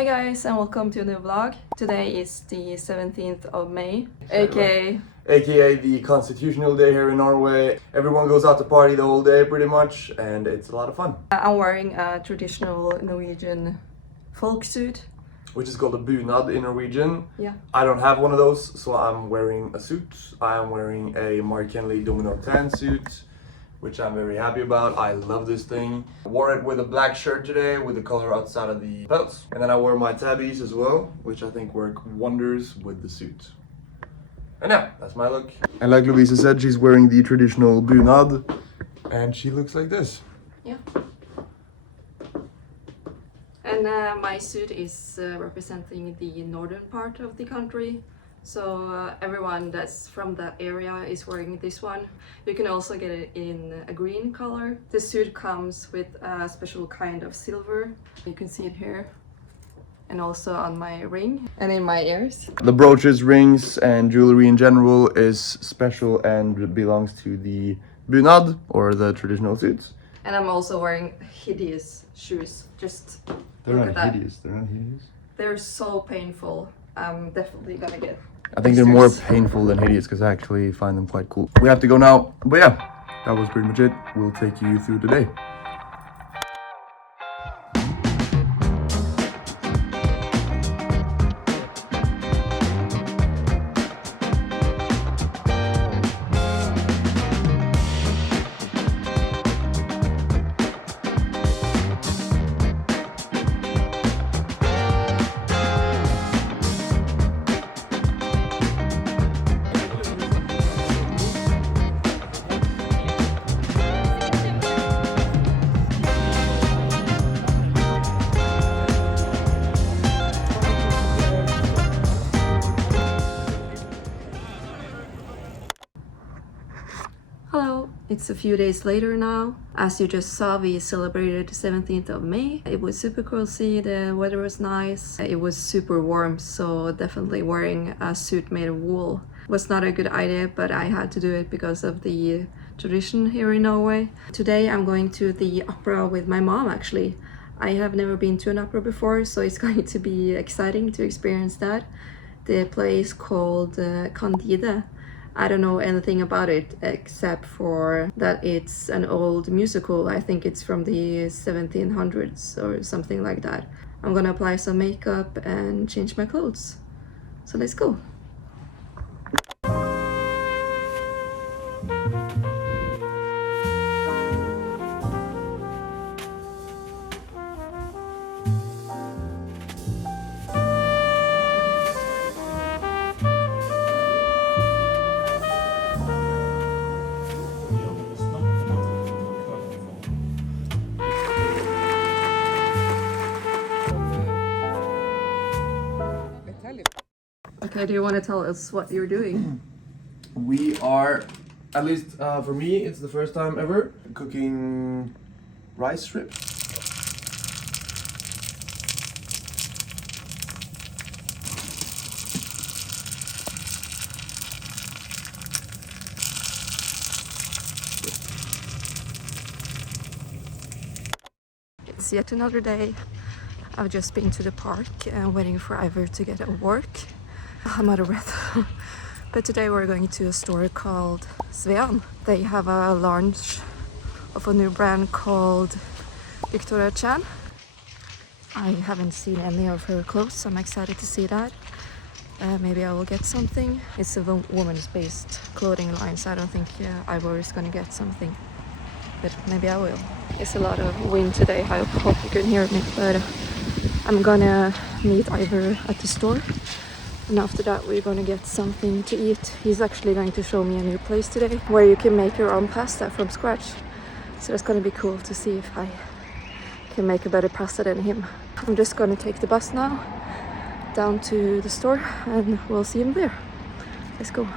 Hi guys and welcome to a new vlog. Today is the 17th of May, aka the Constitutional Day here in Norway. Everyone goes out to party the whole day pretty much, and it's a lot of fun. I'm wearing a traditional Norwegian folk suit. Which is called a bunad in Norwegian. Yeah. I don't have one of those, so I'm wearing a suit. I am wearing a Mark Henley Domino tan suit, which I'm very happy about. I love this thing. I wore it with a black shirt today with the color outside of the belts. And then I wore my tabbies as well, which I think work wonders with the suit. And yeah, that's my look. And like Lovise said, she's wearing the traditional bunad, and she looks like this. Yeah. And my suit is representing the northern part of the country. So everyone that's from that area is wearing this one. You can also get it in a green color. The suit comes with a special kind of silver. You can see it here. And also on my ring and in my ears. The brooches, rings, and jewelry in general is special and belongs to the bunad, or the traditional suits. And I'm also wearing hideous shoes. Just They're look not at that. hideous. They're not hideous. They're so painful. I'm definitely gonna get I think they're more painful than hideous because I actually find them quite cool. We have to go now, but yeah, that was pretty much it. We'll take you through today. Hello, it's a few days later now. As you just saw, we celebrated the 17th of May. It was super cozy, the weather was nice, it was super warm, so definitely wearing a suit made of wool was not a good idea, but I had to do it because of the tradition here in Norway. Today I'm going to the opera with my mom actually. I have never been to an opera before, so it's going to be exciting to experience that. The play is called Candide. I don't know anything about it except for that it's an old musical. I think it's from the 1700s or something like that. I'm gonna apply some makeup and change my clothes. So let's go. Okay, do you want to tell us what you're doing? We are, at least for me, it's the first time ever cooking rice strips. It's yet another day. I've just been to the park and waiting for Ivor to get at work. I'm out of breath. But today we're going to a store called Svean. They have a launch of a new brand called Victoria Chan. I haven't seen any of her clothes, so I'm excited to see that. Maybe I will get something. It's a woman's based clothing line, so I don't think Ivor is gonna get something. But maybe I will. It's a lot of wind today. I hope you can hear me, but I'm gonna meet Ivor at the store. And after that we're gonna get something to eat. He's actually going to show me a new place today where you can make your own pasta from scratch. So that's gonna be cool to see if I can make a better pasta than him. I'm just gonna take the bus now down to the store and we'll see him there. Let's go.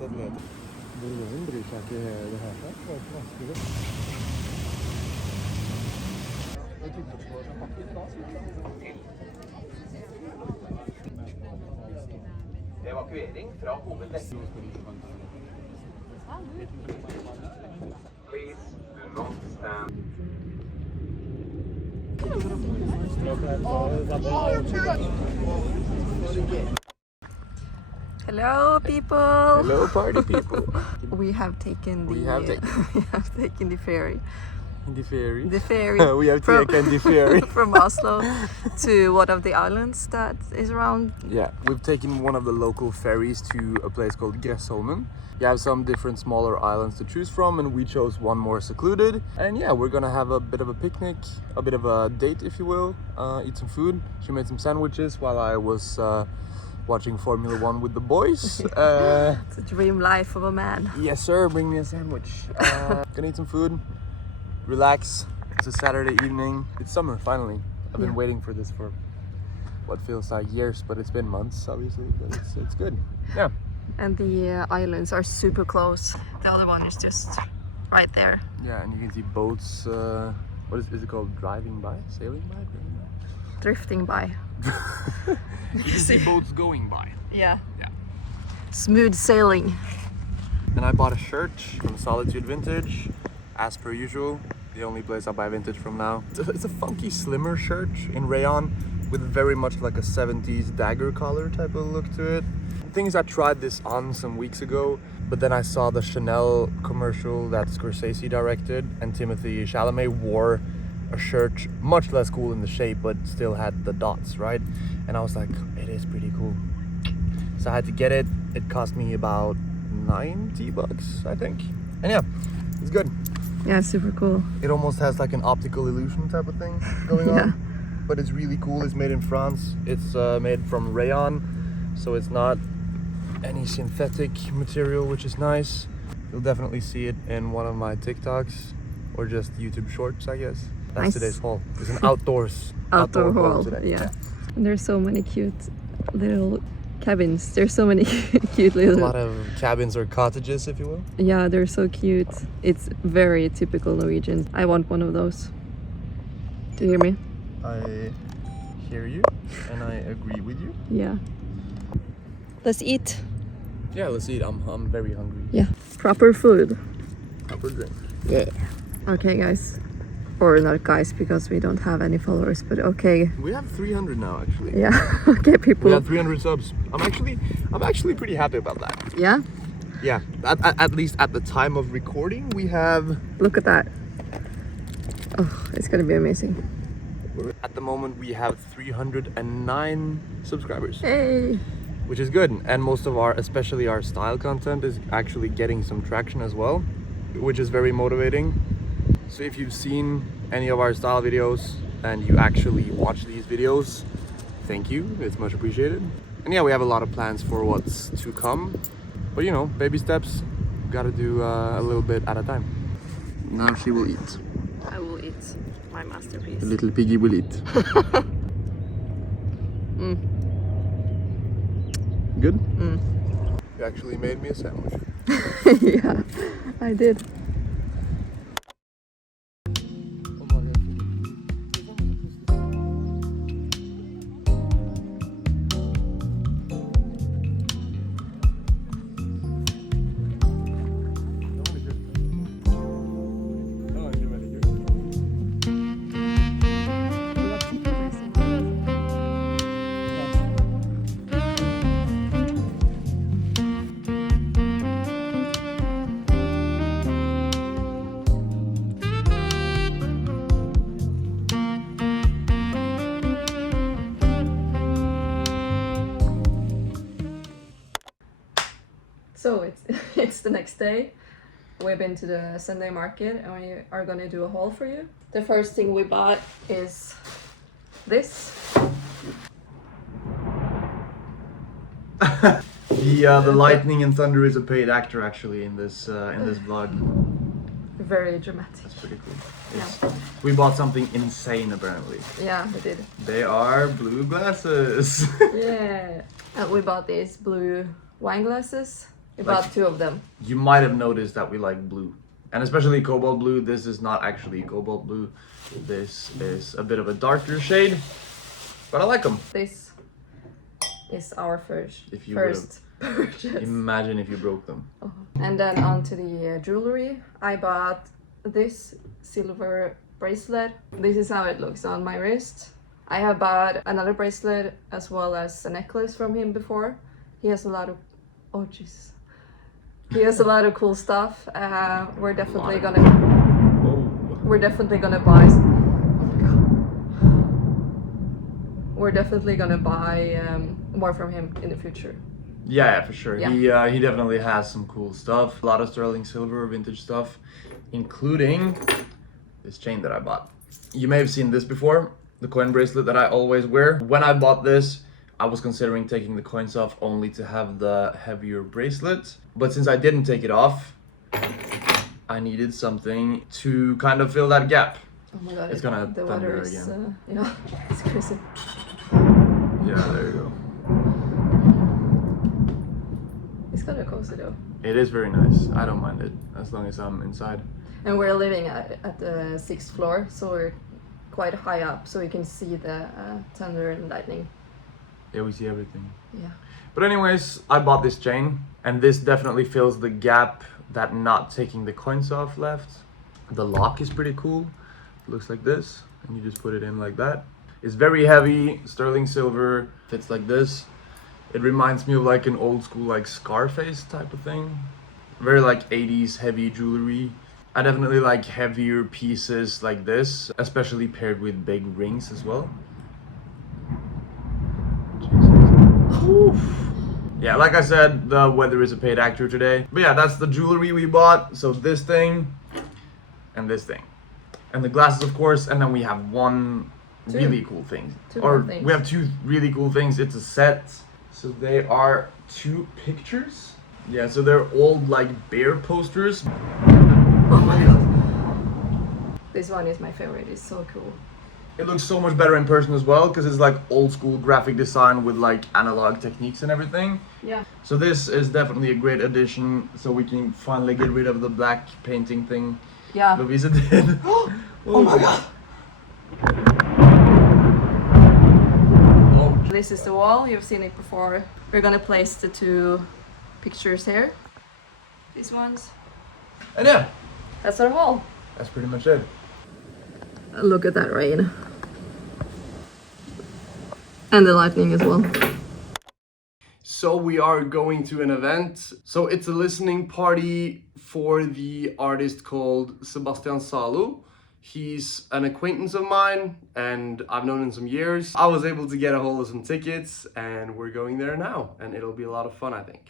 atleter. Bourbon bryr seg ikke det her. Det var ikke vanskelig. Evakuering fra hovedvesten. Please do not stand. Hello, people. Hello, party people. We have taken the We have the ferry. The ferry. The ferry. We have taken the ferry. From Oslo to one of the islands that is around. Yeah, we've taken one of the local ferries to a place called Gressholmen. You have some different smaller islands to choose from, and we chose one more secluded. And yeah, we're gonna have a bit of a picnic, a bit of a date, if you will. Eat some food. She made some sandwiches while I was watching Formula 1 with the boys. It's a dream life of a man. Yes, sir. Bring me a sandwich. Gonna eat some food. Relax. It's a Saturday evening. It's summer, finally. I've been waiting for this for what feels like years, but it's been months, obviously. But it's good. Yeah. And the islands are super close. The other one is just right there. Yeah, and you can see boats. What is it called? Driving by? Sailing by? Drifting by. You can see boats going by. Yeah. Yeah. Smooth sailing. And I bought a shirt from Solitude Vintage, as per usual. The only place I buy vintage from now. It's a funky, slimmer shirt in rayon with very much like a 70s dagger collar type of look to it. The thing is, I tried this on some weeks ago, but then I saw the Chanel commercial that Scorsese directed, and Timothée Chalamet wore a shirt much less cool in the shape, but still had the dots, right? And I was like, it is pretty cool. So I had to get it. It cost me about $90, I think. And yeah, it's good. Yeah, super cool. It almost has like an optical illusion type of thing going on. But it's really cool. It's made in France. It's made from rayon, so it's not any synthetic material, which is nice. You'll definitely see it in one of my TikToks or just YouTube shorts, I guess. That's Nice. today's haul. It's an outdoor haul today. yeah. And there's so many cute little cabins. There's so many cute A little. lot of cabins or cottages, if you will. Yeah, they're so cute. It's very typical Norwegian. I want one of those. Do you hear me? I hear you, and I agree with you. Yeah. Let's eat. Yeah, let's eat. I'm very hungry. Yeah. Proper food. Proper drink. Yeah. Okay, guys. Or not guys, because we don't have any followers, but okay. We have 300 now, actually. Yeah. Okay, people. We have 300 subs. I'm actually pretty happy about that. Yeah? Yeah, at least at the time of recording, we have... Look at that. Oh, it's gonna be amazing. At the moment, we have 309 subscribers. Hey! Which is good. And most of our, especially our style content, is actually getting some traction as well, which is very motivating. So if you've seen any of our style videos and you actually watch these videos, thank you. It's much appreciated. And yeah, we have a lot of plans for what's to come. But you know, baby steps, gotta do a little bit at a time. Now she will eat. I will eat my masterpiece. The little piggy will eat. Good? You actually made me a sandwich. Yeah, I did. So it's the next day. We've been to the Sunday market and we are gonna do a haul for you. The first thing we bought is this. The lightning and thunder is a paid actor actually in this vlog. Very dramatic. That's pretty cool. Yeah. We bought something insane apparently. Yeah, we did. They are blue glasses. Yeah. And we bought these blue wine glasses. We bought 2 of them. You might have noticed that we like blue. And especially cobalt blue. This is not actually cobalt blue. This is a bit of a darker shade. But I like them. This is our first purchase. Imagine if you broke them. And then on to the jewelry. I bought this silver bracelet. This is how it looks on my wrist. I have bought another bracelet as well as a necklace from him before. He has a lot of... Oh, Jesus. He has a lot of cool stuff. We're definitely gonna buy... Oh my God. We're definitely gonna buy more from him in the future. Yeah, for sure. Yeah. He definitely has some cool stuff. A lot of sterling silver, vintage stuff, including this chain that I bought. You may have seen this before, the coin bracelet that I always wear. When I bought this, I was considering taking the coins off only to have the heavier bracelet. But since I didn't take it off, I needed something to kind of fill that gap. Oh my God, It's gonna the thunder water is, again. yeah, it's crazy. Yeah, there you go. It's kind of cozy though. It is very nice. I don't mind it, as long as I'm inside. And we're living at the 6th floor, so we're quite high up, so we can see the thunder and lightning. Yeah, we see everything. Yeah. But anyways, I bought this chain, and this definitely fills the gap that not taking the coins off left. The lock is pretty cool. It looks like this, and you just put it in like that. It's very heavy, sterling silver, fits like this. It reminds me of like an old school like Scarface type of thing. Very like 80s heavy jewelry. I definitely like heavier pieces like this, especially paired with big rings as well. Oof. Yeah, like I said, the weather is a paid actor today. But yeah, that's the jewelry we bought. So this thing and this thing. And the glasses, of course, and then we have really cool thing. We have 2 really cool things. It's a set. So they are 2 pictures. Yeah, so they're old like bear posters. Oh my God. This one is my favorite. It's so cool. It looks so much better in person as well, because it's like old school graphic design with like analog techniques and everything. Yeah. So this is definitely a great addition, so we can finally get rid of the black painting thing. Yeah. Lovise did. Oh my God. This is the wall. You've seen it before. We're gonna place the 2 pictures here. These ones. And yeah, That's our wall. that's pretty much it. Look at that rain. And the lightning as well. So we are going to an event. So it's a listening party for the artist called Sebastian Salu. He's an acquaintance of mine and I've known him some years. I was able to get a hold of some tickets and we're going there now and it'll be a lot of fun, I think.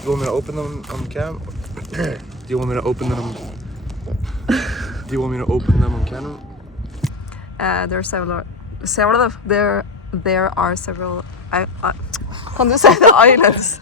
Do you want me to open them on cam? Do you want me to open them? Do you want me to open them on camera? There are several. There are several. Can you say the islands?